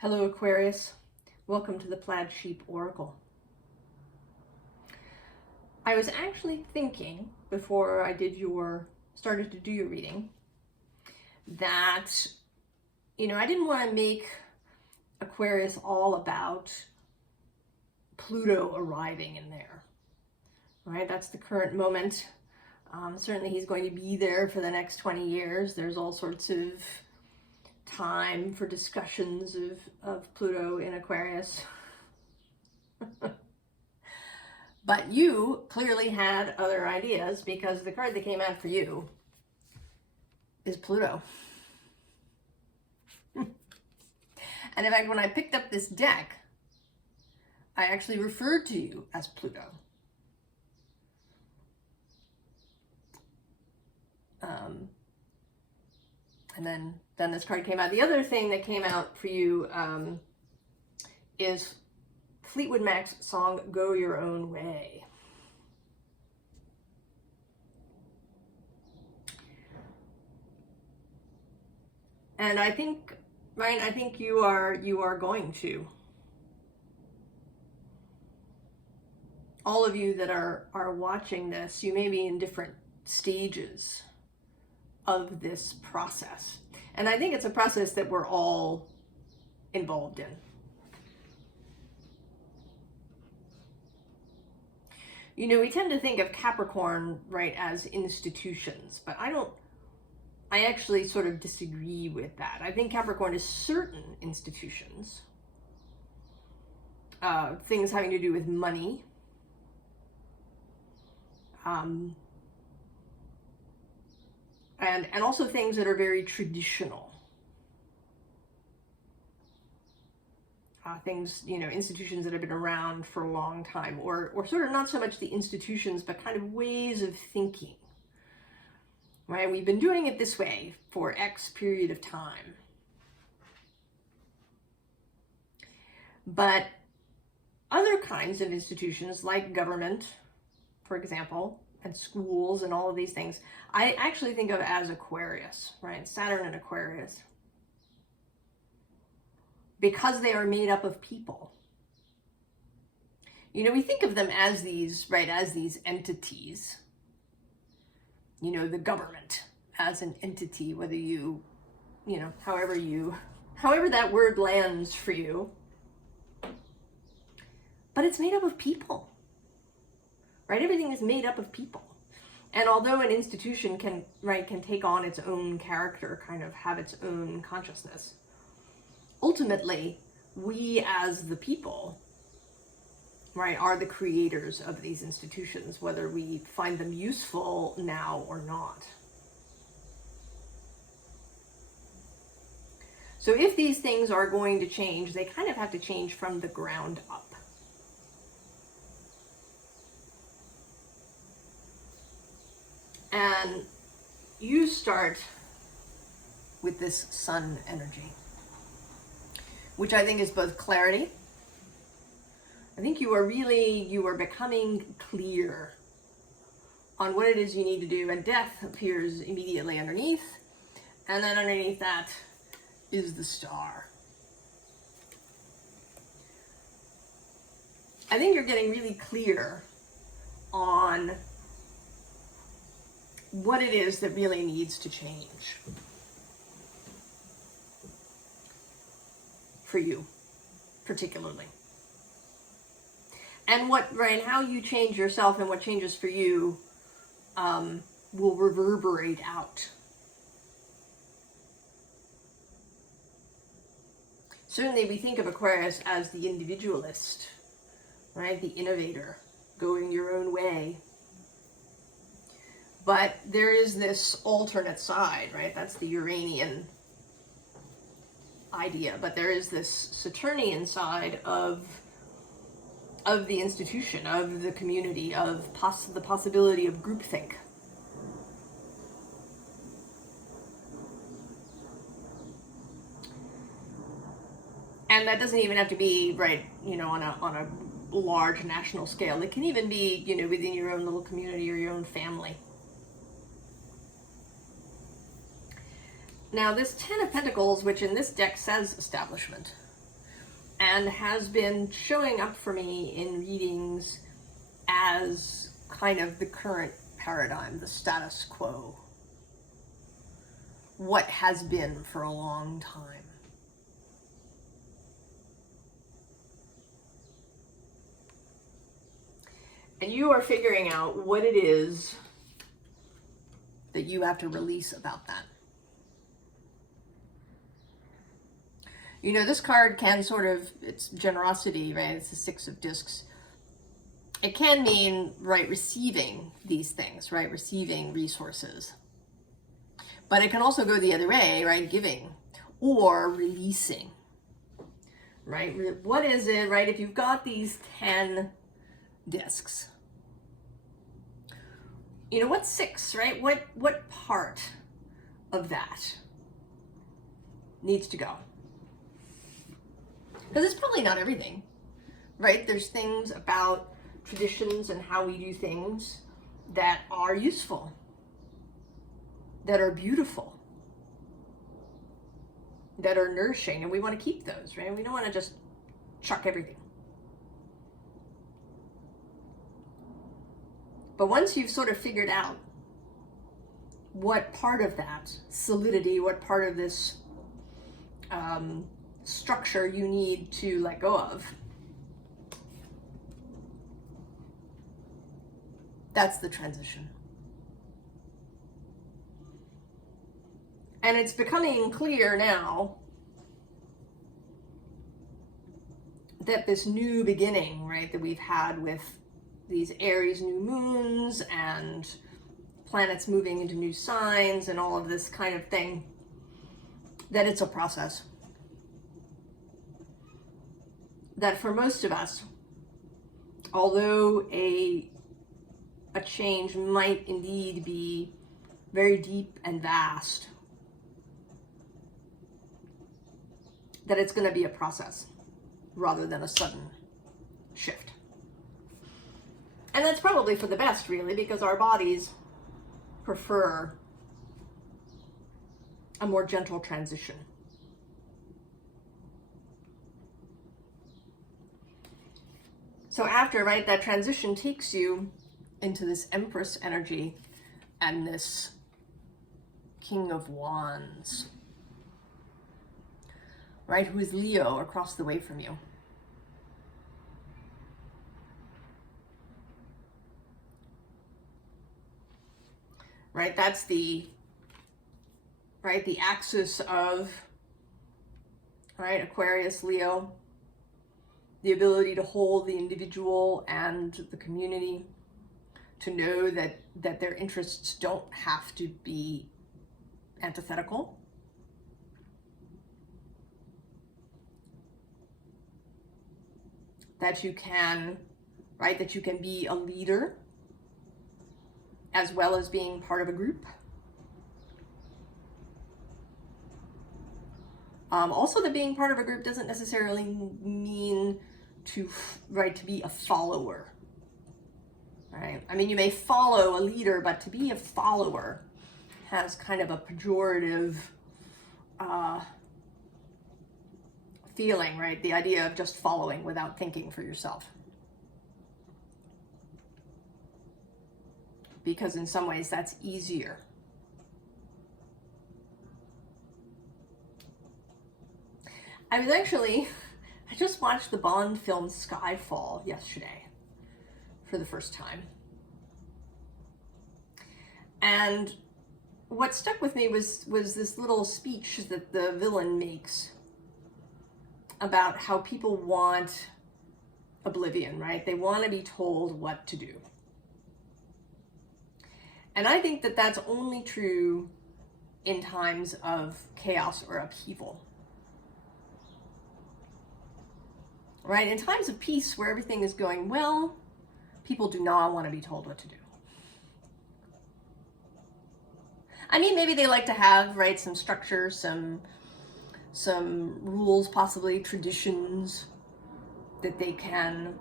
Hello Aquarius, welcome to the Plaid Sheep Oracle. I was actually thinking before I started to do your reading that, I didn't want to make Aquarius all about Pluto arriving in there, right? That's the current moment. Certainly he's going to be there for the next 20 years. There's all sorts of time for discussions of Pluto in Aquarius. But you clearly had other ideas because the card that came out for you is Pluto. And in fact, when I picked up this deck, I actually referred to you as Pluto. And then this card came out. The other thing that came out for you is Fleetwood Mac's song, Go Your Own Way. And I think, Ryan, I think you are going to. All of you that are watching this, you may be in different stages of this process. And I think it's a process that we're all involved in. We tend to think of Capricorn, right, as institutions, but I actually sort of disagree with that. I think Capricorn is certain institutions, things having to do with money, and also things that are very traditional. Things, institutions that have been around for a long time, or sort of not so much the institutions, but kind of ways of thinking, right? We've been doing it this way for X period of time. But other kinds of institutions, like government, for example, and schools and all of these things, I actually think of as Aquarius, right? Saturn and Aquarius. Because they are made up of people. We think of them as these, right, as these entities. The government as an entity, whether however that word lands for you. But it's made up of people, right? Everything is made up of people. And although an institution can take on its own character, kind of have its own consciousness, ultimately, we as the people, right, are the creators of these institutions, whether we find them useful now or not. So if these things are going to change, they kind of have to change from the ground up. And you start with this sun energy, which I think is both clarity. I think you are becoming clear on what it is you need to do, and death appears immediately underneath, and then underneath that is the star. I think you're getting really clear on what it is that really needs to change for you, particularly. And how you change yourself and what changes for you will reverberate out. Certainly we think of Aquarius as the individualist, right? The innovator, going your own way. But there is this alternate side, right? That's the Uranian idea, but there is this Saturnian side of the institution, of the community, of the possibility of groupthink. And that doesn't even have to be, right, on a large national scale. It can even be, within your own little community or your own family. Now this 10 of Pentacles, which in this deck says establishment, and has been showing up for me in readings as kind of the current paradigm, the status quo, what has been for a long time. And you are figuring out what it is that you have to release about that. You know, this card can sort of, it's generosity, right? It's the Six of Discs. It can mean, right, receiving these things, right? Receiving resources. But it can also go the other way, right? Giving or releasing, right? What is it, right? If you've got these 10 discs, you know, what's 6, right? What part of that needs to go? Because it's probably not everything, right? There's things about traditions and how we do things that are useful, that are beautiful, that are nourishing, and we want to keep those, right? We don't want to just chuck everything. But once you've sort of figured out what part of that solidity, what part of this structure you need to let go of, that's the transition. And it's becoming clear now that this new beginning, right, that we've had with these Aries new moons and planets moving into new signs and all of this kind of thing, that it's a process. That for most of us, although a change might indeed be very deep and vast, that it's going to be a process rather than a sudden shift. And that's probably for the best, really, because our bodies prefer a more gentle transition. So after, right, that transition takes you into this Empress energy and this King of Wands, right, who is Leo across the way from you. Right, that's the, right, the axis of, right, Aquarius, Leo, the ability to hold the individual and the community, to know that their interests don't have to be antithetical. That you can, right, that you can be a leader as well as being part of a group. Also, that being part of a group doesn't necessarily mean to be a follower. Right? I mean, you may follow a leader, but to be a follower has kind of a pejorative feeling, right? The idea of just following without thinking for yourself. Because in some ways that's easier. I just watched the Bond film Skyfall yesterday for the first time. And what stuck with me was this little speech that the villain makes about how people want oblivion, right? They want to be told what to do. And I think that that's only true in times of chaos or upheaval. Right? In times of peace where everything is going well, people do not want to be told what to do. I mean, maybe they like to have, right, some structure, some rules, possibly traditions that they can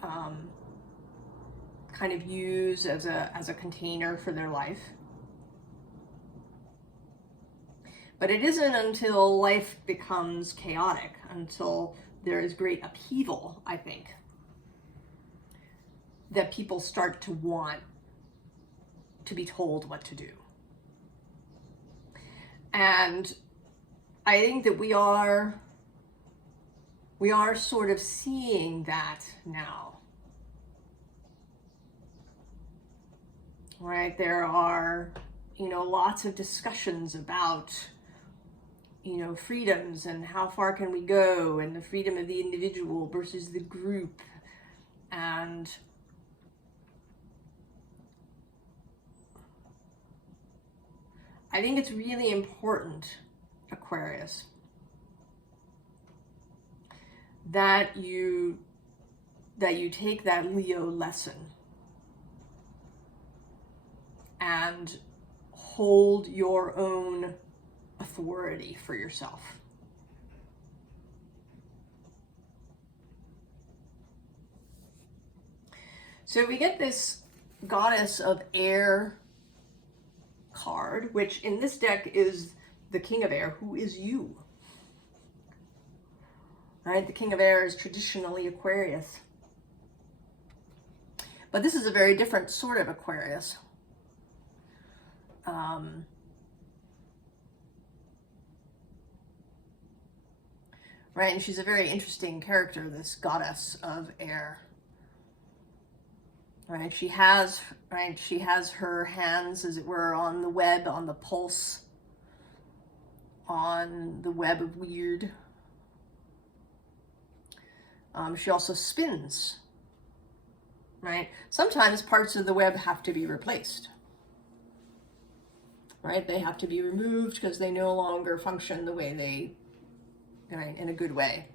kind of use as a container for their life. But it isn't until life becomes chaotic, until there is great upheaval, I think, that people start to want to be told what to do. And I think that we are sort of seeing that now. Right? There are, lots of discussions about, freedoms and how far can we go, and the freedom of the individual versus the group. And I think it's really important, Aquarius, that you take that Leo lesson and hold your own authority for yourself. So we get this Goddess of Air card, which in this deck is the King of Air, who is you. Right? The King of Air is traditionally Aquarius. But this is a very different sort of Aquarius. Right, and she's a very interesting character, this Goddess of Air. Right, she has her hands, as it were, on the web, on the pulse, on the web of weird. She also spins. Right, sometimes parts of the web have to be replaced. Right, they have to be removed because they no longer function the way they, right, in a good way.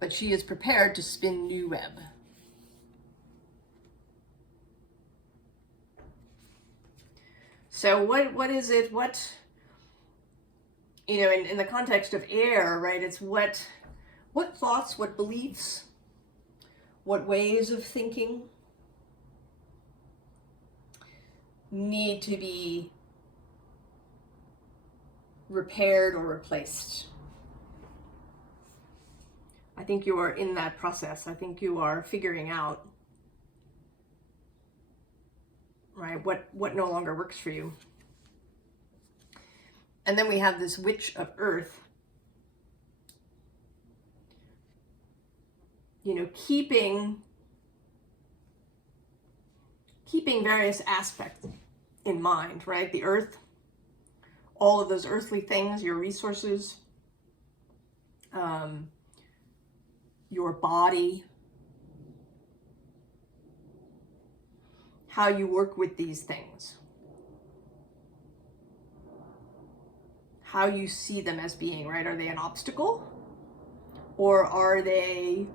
But she is prepared to spin new web. So what is it, in the context of air, right, it's what thoughts, what beliefs, what ways of thinking need to be repaired or replaced. I think you are in that process. I think you are figuring out, right, what no longer works for you. And then we have this Witch of Earth, keeping various aspects in mind, right? The earth, all of those earthly things, your resources, your body, how you work with these things, how you see them as being, right? Are they an obstacle, or are they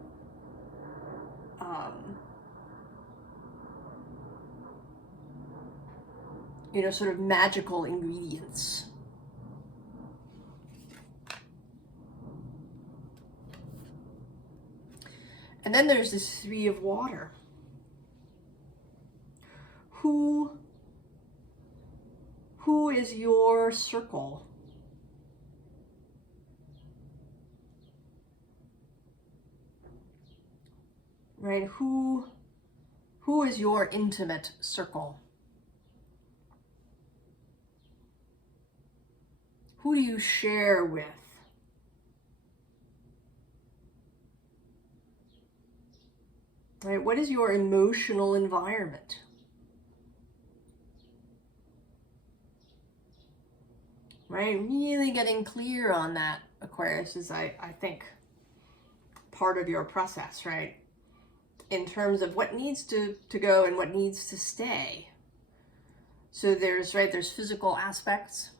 sort of magical ingredients? And then there's this Three of Water. Who is your circle? Right? Who is your intimate circle? Who do you share with? Right? What is your emotional environment? Right? Really getting clear on that, Aquarius, is I think part of your process, right? In terms of what needs to go and what needs to stay. So there's physical aspects,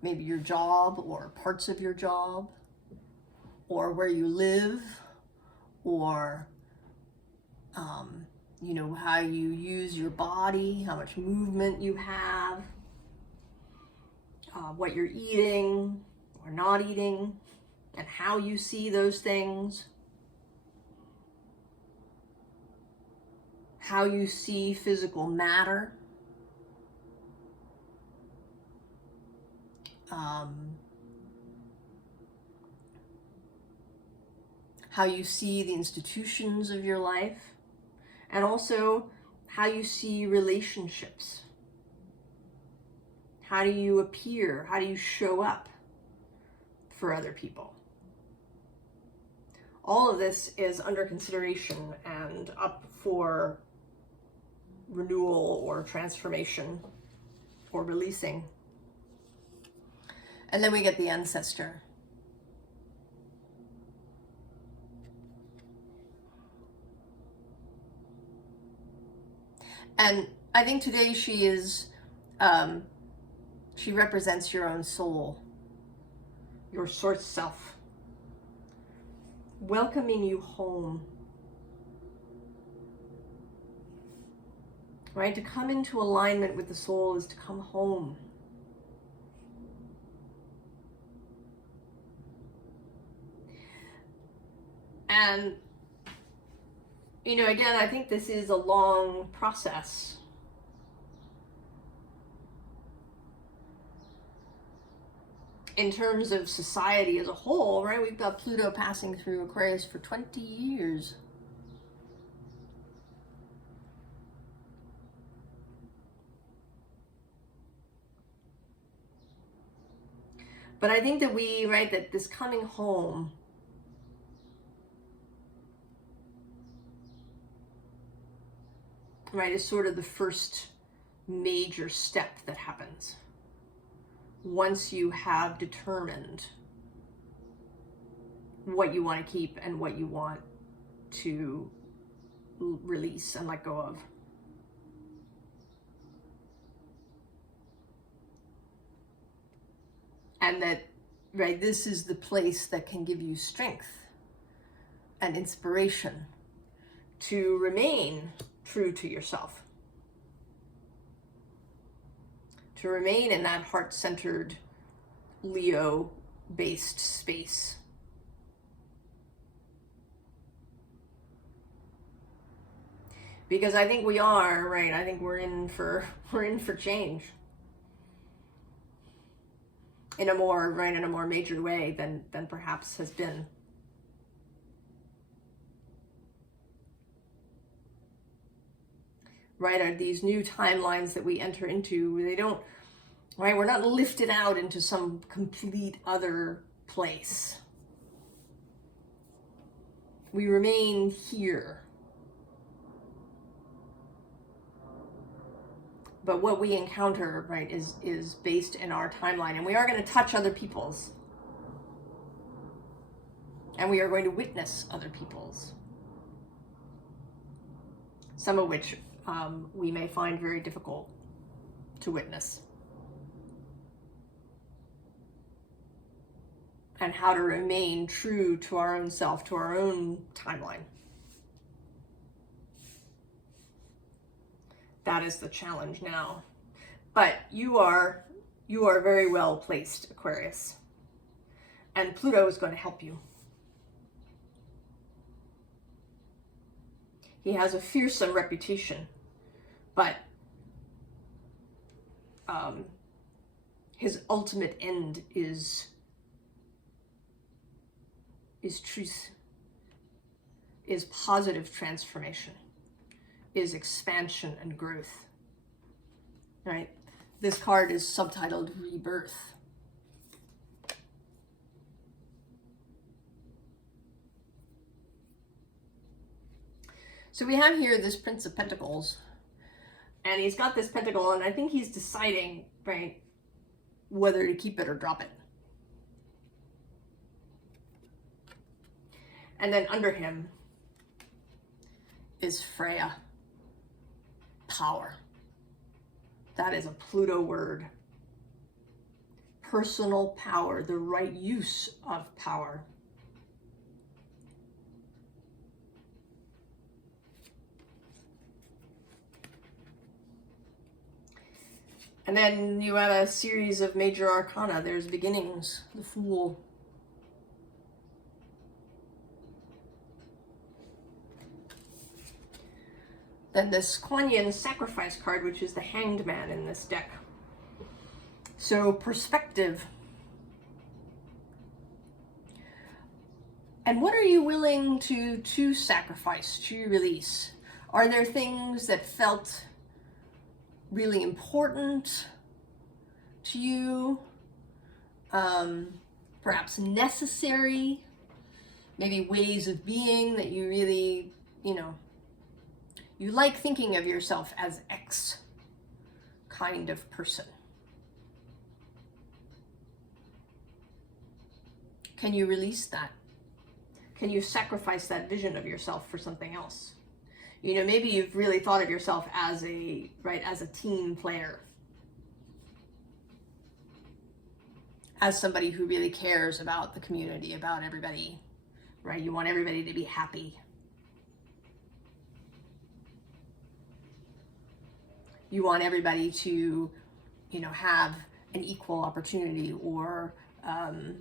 maybe your job or parts of your job, or where you live, or how you use your body, how much movement you have, what you're eating or not eating, and how you see those things, how you see physical matter. how you see the institutions of your life, and also how you see relationships. How do you appear? How do you show up for other people? All of this is under consideration and up for renewal or transformation or releasing. And then we get the ancestor. And I think today she is, she represents your own soul, your source self, welcoming you home. Right? To come into alignment with the soul is to come home. And, you know, again, I think this is a long process. In terms of society as a whole, right? We've got Pluto passing through Aquarius for 20 years. But I think that that this coming home is sort of the first major step that happens once you have determined what you want to keep and what you want to release and let go of. And that, this is the place that can give you strength and inspiration to remain true to yourself. To remain in that heart-centered, Leo-based space. Because I think we are, I think we're in for change. In a more, major way than perhaps has been. Are these new timelines that we enter into, they don't, we're not lifted out into some complete other place. We remain here. But what we encounter, is based in our timeline. And we are going to touch other people's. And we are going to witness other people's. Some of which we may find very difficult to witness. And how to remain true to our own self, to our own timeline. That is the challenge now. But you are very well placed, Aquarius. And Pluto is going to help you. He has a fearsome reputation, but his ultimate end is truth, is positive transformation, is expansion and growth, This card is subtitled Rebirth. So we have here this Prince of Pentacles, and he's got this pentacle, and I think he's deciding, whether to keep it or drop it. And then under him is Freya, power. That is a Pluto word. Personal power, the right use of power. And then you have a series of major arcana. There's beginnings, the Fool. Then this Kuan Yin sacrifice card, which is the Hanged Man in this deck. So perspective. And what are you willing to sacrifice, to release? Are there things that felt really important to you? Perhaps necessary? Maybe ways of being that you really, you like thinking of yourself as X kind of person. Can you release that? Can you sacrifice that vision of yourself for something else? Maybe you've really thought of yourself as a team player, as somebody who really cares about the community, about everybody, right? You want everybody to be happy. You want everybody to, have an equal opportunity, or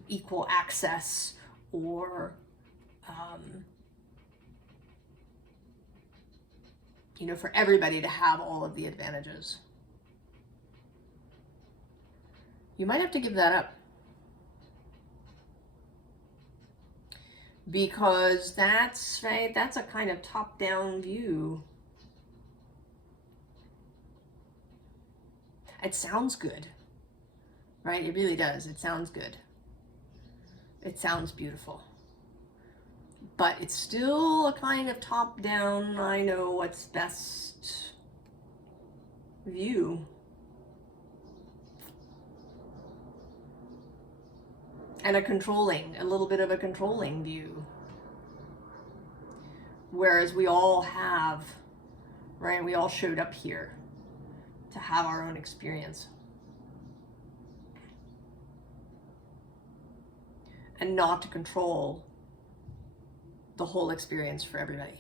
equal access, or for everybody to have all of the advantages. You might have to give that up, because that's a kind of top-down view. It sounds good, right? It really does. It sounds good. It sounds beautiful. But it's still a kind of top-down, I know what's best view. And a little bit of a controlling view. Whereas we all have, right? We all showed up here to have our own experience. And not to control the whole experience for everybody.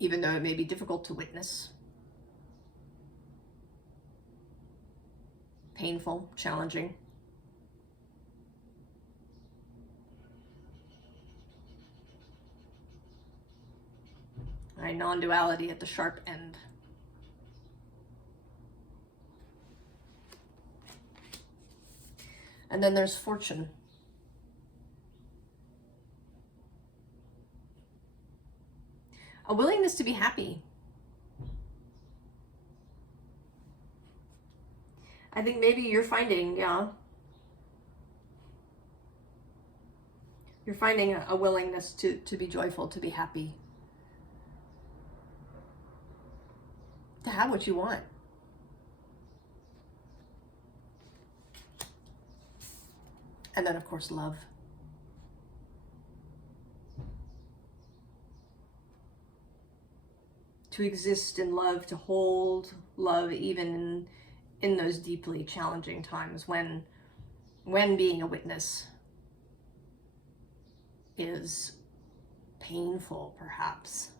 Even though it may be difficult to witness, painful, challenging. Right, non-duality at the sharp end. And then there's fortune. A willingness to be happy. I think maybe you're finding, you're finding a willingness to be joyful, to be happy. To have what you want. And then, of course, love. To exist in love, to hold love even in those deeply challenging times when being a witness is painful, perhaps.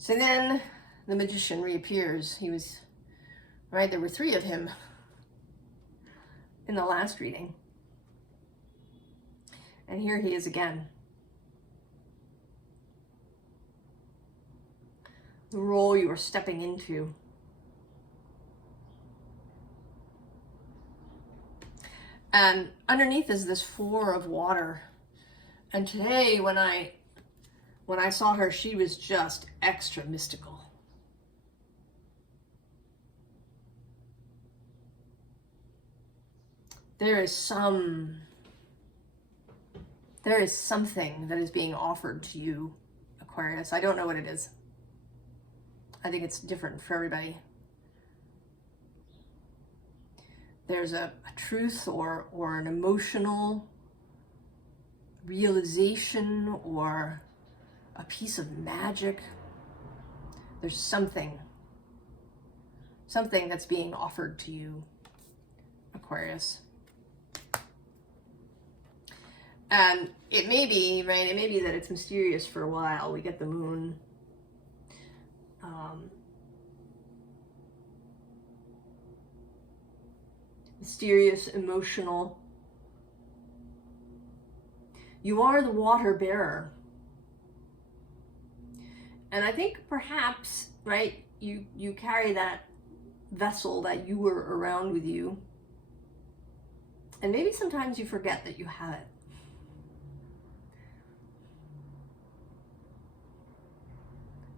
So then the magician reappears. He was, right, there were 3 of him in the last reading. And here he is again. The role you are stepping into. And underneath is this 4 of water. And today when I saw her, she was just extra mystical. There is something that is being offered to you, Aquarius. I don't know what it is. I think it's different for everybody. There's a truth or an emotional realization or a piece of magic. There's something that's being offered to you, Aquarius. And it may be, right, it may be that it's mysterious for a while. We get the moon. Mysterious, emotional. You are the water bearer. And I think perhaps, right, you carry that vessel that you were around with you. And maybe sometimes you forget that you have it.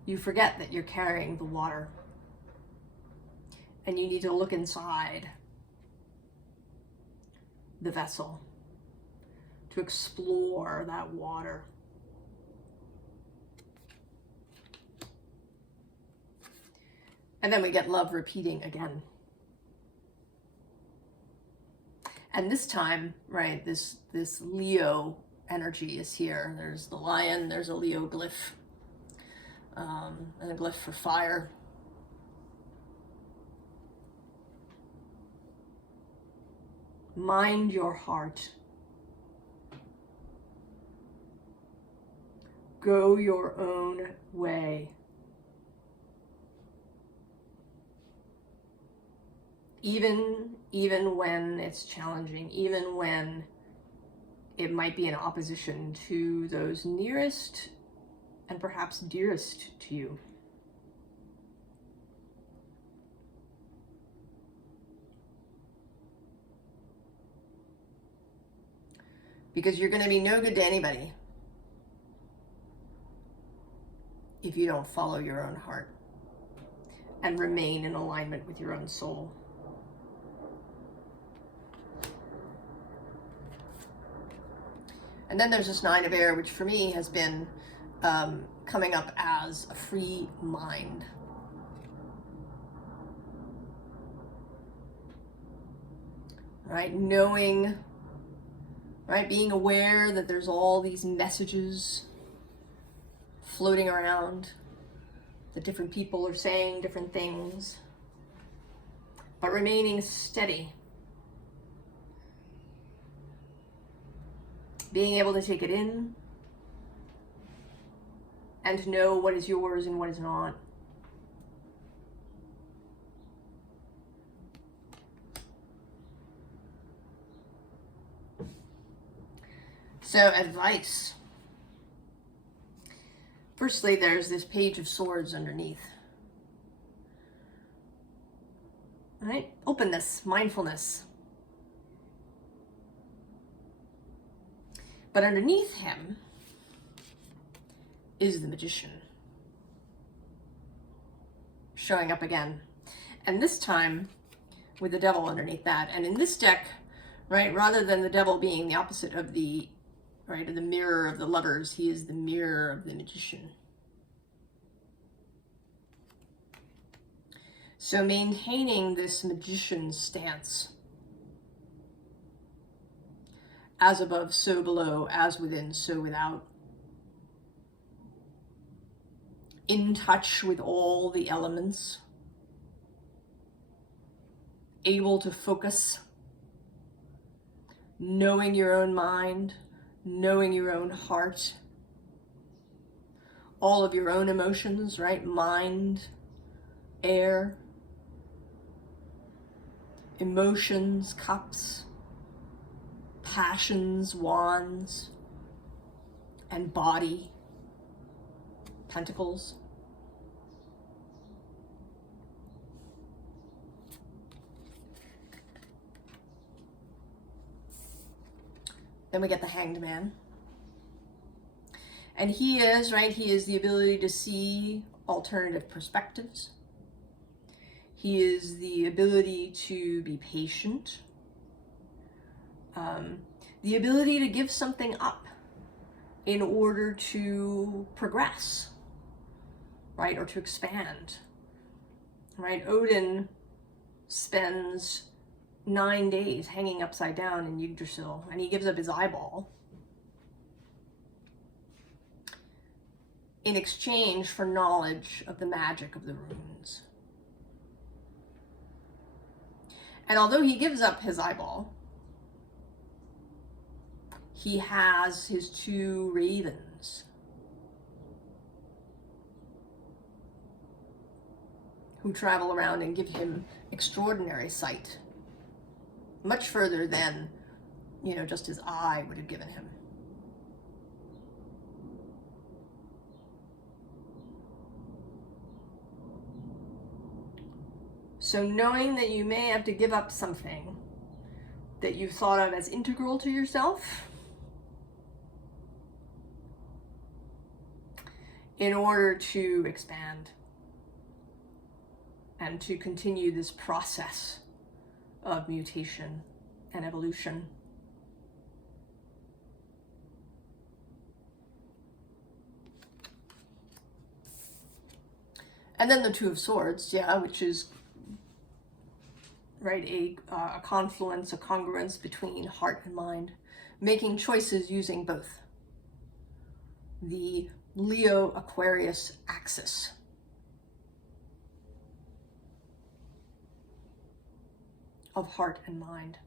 You forget that you're carrying the water. And you need to look inside the vessel to explore that water. And then we get love repeating again. And this time, right, this Leo energy is here. There's the lion, there's a Leo glyph, and a glyph for fire. Mind your heart. Go your own way. Even when it's challenging, even when it might be in opposition to those nearest and perhaps dearest to you. Because you're going to be no good to anybody if you don't follow your own heart and remain in alignment with your own soul. And then there's this Nine of Air, which for me has been coming up as a free mind. Right? Knowing, right? Being aware that there's all these messages floating around, that different people are saying different things, but remaining steady. Being able to take it in and to know what is yours and what is not. So, advice. Firstly, there's this Page of Swords underneath. Right? Openness, mindfulness. But underneath him is the Magician, showing up again. And this time with the Devil underneath that. And in this deck, right, rather than the Devil being the opposite of the, right, of the mirror of the Lovers, he is the mirror of the Magician. So maintaining this Magician stance. As above, so below, as within, so without. In touch with all the elements. Able to focus. Knowing your own mind, knowing your own heart. All of your own emotions, right? Mind, air, emotions, cups. Passions, wands, and body, pentacles. Then we get the Hanged Man. And he is, right, he is the ability to see alternative perspectives. He is the ability to be patient. The ability to give something up in order to progress, right, or to expand, right? Odin spends 9 days hanging upside down in Yggdrasil, and he gives up his eyeball in exchange for knowledge of the magic of the runes. And although he gives up his eyeball, he has his 2 ravens who travel around and give him extraordinary sight, much further than, you know, just his eye would have given him. So knowing that you may have to give up something that you thought of as integral to yourself in order to expand and to continue this process of mutation and evolution. And then the Two of Swords, yeah, which is, right, a confluence, a congruence between heart and mind, making choices using both the Leo Aquarius axis. Of heart and mind.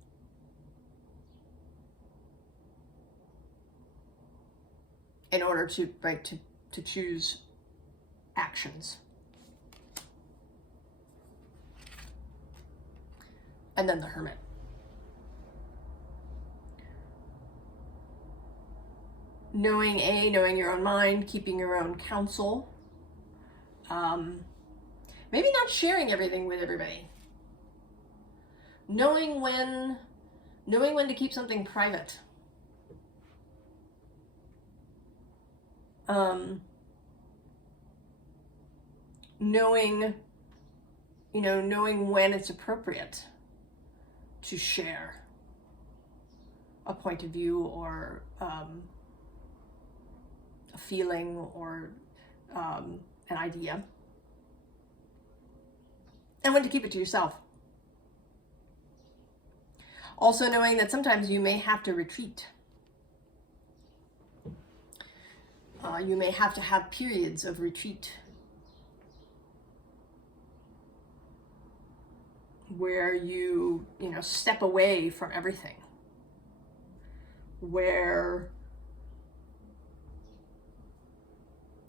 In order to, right, to choose actions. And then the Hermit. Knowing your own mind, keeping your own counsel. Maybe not sharing everything with everybody. Knowing when to keep something private. Knowing when it's appropriate to share a point of view or a feeling or an idea, and when to keep it to yourself. Also knowing that sometimes you may have to retreat. You may have to have periods of retreat where you step away from everything, where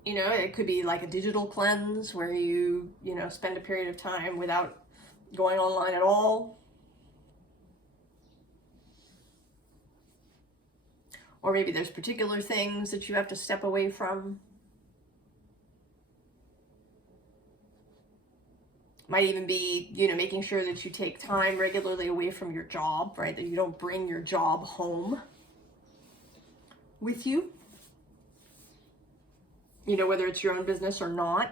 it could be like a digital cleanse where you spend a period of time without going online at all, or maybe there's particular things that you have to step away from. Might even be, making sure that you take time regularly away from your job, right? That you don't bring your job home with you. Whether it's your own business or not.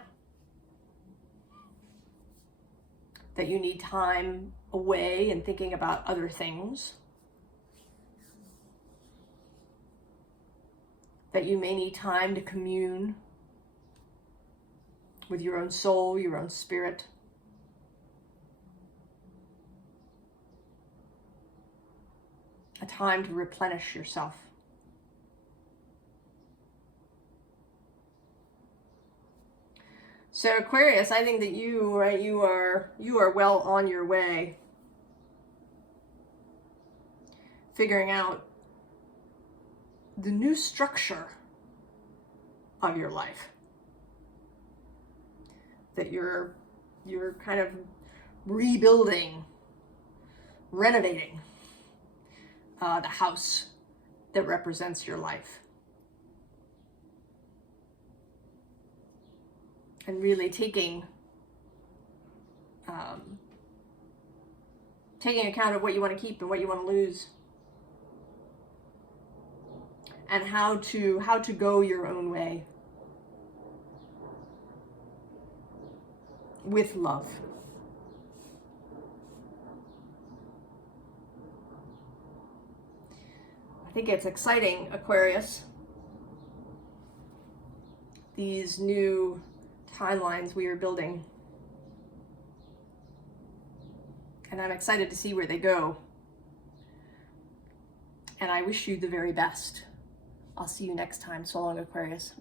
That you need time away and thinking about other things. That you may need time to commune with your own soul, your own spirit. A time to replenish yourself. So Aquarius, I think that you are well on your way, figuring out the new structure of your life. That you're kind of rebuilding, renovating the house that represents your life. And really taking account of what you want to keep and what you want to lose. And how to go your own way. With love. I think it's exciting, Aquarius. These new timelines we are building. And I'm excited to see where they go. And I wish you the very best. I'll see you next time. So long, Aquarius.